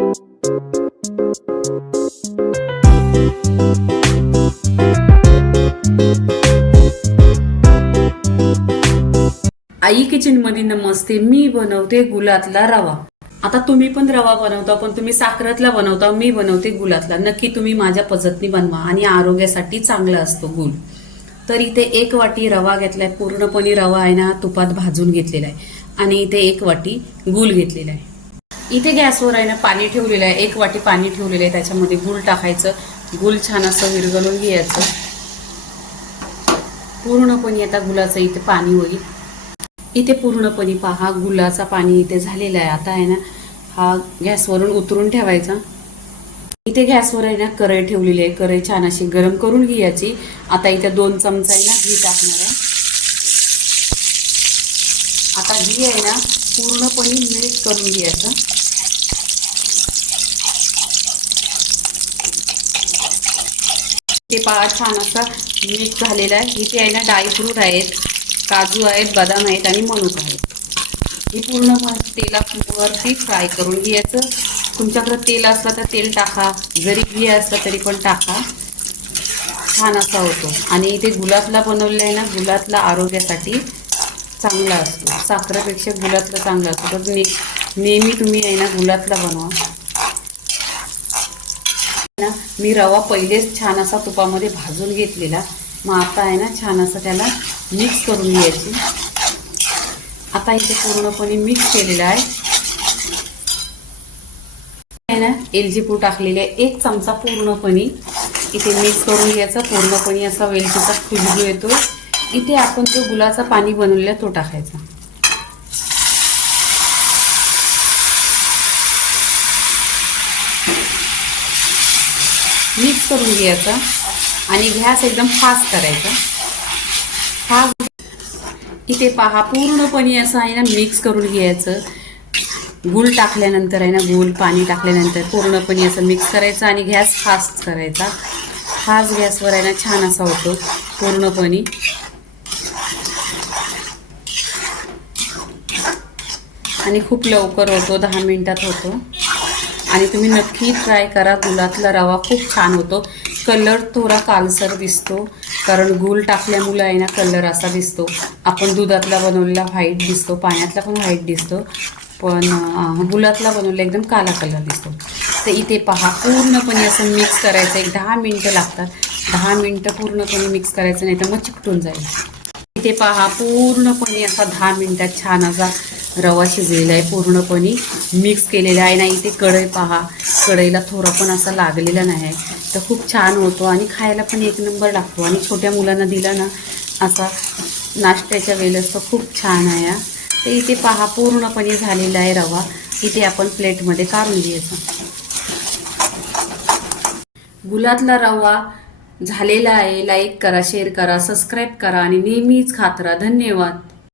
आई kitchen मध्ये नमस्ते. मी बनवते गुलातला रवा. आता तुम्ही पण रवा बनवता, पण तुम्ही साखरेतला बनवता, मी बनवते गुलातला. नक्की तुम्ही माझ्या पद्धतीने बनवा आणि आरोग्यासाठी चांगला असतो गुळ. तर इथे 1 वाटी रवा घेतलाय, पूर्णपणे रवा आहे ना तुपात भाजून घेतलेला आहे. आणि इथे 1 वाटी गुळ घेतलेला आहे. इथे गॅसवर आहे ना पाणी ठेवलेलं आहे, 1 वाटी पाणी ठेवलेलं आहे. त्याच्यामध्ये गुळ टाकायचं. गुळ छान असं विरघळून घ्यायचं. पूर्णपणे आता गुळाचं इथे पाणी होईल. इथे पूर्णपणे पहा गुळाचा पाणी इथे झालेला आहे. आता आहे ना हा गॅसवरून उतरून ठेवायचा. इथे गॅसवर आहे ना कढई ठेवलेली आहे. कढई छान अशी गरम करून घ्यायची. आता इथे 2 चमचा आहे ना घी टाकणार आहे. आता घी आहे ना पूर्णपणे मिक्स करून घ्यायचं. ते पहा छान असा मिक्स झालेला आहे. इथे आहे ना ड्रायफ्रूट आहेत, काजू आहेत, बदाम आहेत आणि मनुका आहेत. हे पूर्ण तेलावरती फ्राय करून घ्यायचं. तुमच्याकडे तेल असलं तर तेल टाका, जरी घी असलं तरी पण टाका. छान असा होतो. आणि इथे गुलातला बनवलेला आहे ना, गुलातला आरोग्यासाठी चांगला असतो. साखरेपेक्षा गुलातला चांगला असतो. तर नेहमी तुम्ही आहे ना गुलातला बनवा. मी रवा पहिलेच छान असा तुपामध्ये भाजून घेतलेला. मग आता आहे ना छान असं त्याला मिक्स करून घ्यायची. आता इथे पूर्णपणे मिक्स केलेला आहे ना. वेलची पूड टाकलेली आहे 1 चमचा. पूर्णपणे इथे मिक्स करून घ्यायचं. पूर्णपणे असा वेलचीचा खुशबू येतो. इथे आपण जो गुळाचा पाणी बनवलेला तो टाकायचा. मिक्स करून घ्यायचा आणि गॅस एकदम फास्ट करायचा. इथे पहा पूर्णपणे असं आहे ना मिक्स करून घ्यायचं. गूळ टाकल्यानंतर आहे ना गूळ पाणी टाकल्यानंतर पूर्णपणे असं मिक्स करायचं आणि गॅस फास्ट करायचा. फास्ट गॅसवर आहे ना छान असा होतो पूर्णपणे. आणि खूप लवकर होतो, 10 मिनिटात होतो. आणि तुम्ही नक्की ट्राय करा. गुळातला रवा खूप छान होतो. कलर थोडा काळसर दिसतो कारण गूळ टाकल्यामुळे आहे ना कलर असा दिसतो. आपण दुधातला बनवलेला व्हाईट दिसतो, पाण्यातला पण व्हाईट दिसतो, पण गुळातला बनवलेला एकदम काला कलर दिसतो. तर इथे पहा पूर्णपणे असं मिक्स करायचं. 10 मिनिटं लागतात. 10 मिनिटं पूर्णपणे मिक्स करायचं, नाही तर मग चिकटून जाईल. इथे पहा पूर्णपणे असा 10 मिनिटात छान असा रवा शिजलेला आहे. पूर्णपणे मिक्स केलेला आहे ना. इथे कढई पहा, कढईला थोडा पण असा लागलेला नाही आहे. तर खूप छान होतो आणि खायला पण 1 नंबर लागतो. आणि छोट्या मुलांना दिला ना असा नाश्त्याच्या वेळेस तर खूप छान आहे. तर इथे पहा पूर्णपणे झालेला आहे रवा. इथे आपण प्लेटमध्ये काढून घ्यायचा. गुळातला रवा झालेला आहे. लाईक करा, शेअर करा, सबस्क्राईब करा आणि नेहमीच खात राहा. धन्यवाद.